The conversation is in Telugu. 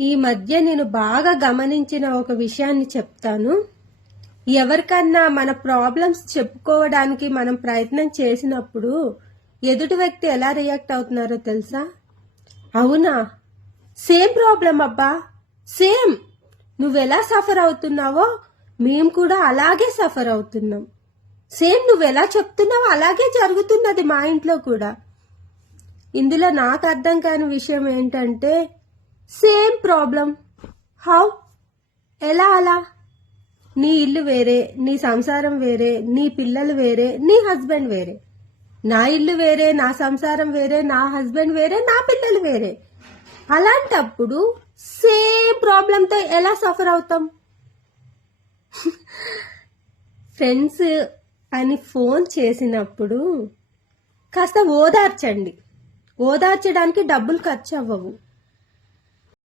ఈ మధ్య నేను బాగా గమనించిన ఒక విషయాన్ని చెప్తాను. ఎవరికన్నా మన ప్రాబ్లమ్స్ చెప్పుకోవడానికి మనం ప్రయత్నం చేసినప్పుడు ఎదుటి వ్యక్తి ఎలా రియాక్ట్ అవుతున్నారో తెలుసా? అవునా, సేమ్ ప్రాబ్లం అబ్బా, సేమ్, నువ్వెలా సఫర్ అవుతున్నావో మేము కూడా అలాగే సఫర్ అవుతున్నాం. సేమ్ నువ్వెలా చెప్తున్నావో అలాగే జరుగుతున్నది మా ఇంట్లో కూడా. ఇందులో నాకు అర్థం కాని విషయం ఏంటంటే, సేమ్ ప్రాబ్లం, హౌ, ఎలా అలా? నీ ఇల్లు వేరే, నీ సంసారం వేరే, నీ పిల్లలు వేరే, నీ హస్బెండ్ వేరే. నా ఇల్లు వేరే, నా సంసారం వేరే, నా హస్బెండ్ వేరే, నా పిల్లలు వేరే. అలాంటప్పుడు సేమ్ ప్రాబ్లంతో ఎలా సఫర్ అవుతాం? ఫ్రెండ్స్ అని ఫోన్ చేసినప్పుడు కాస్త ఓదార్చండి. ఓదార్చడానికి డబ్బులు ఖర్చు అవ్వవు.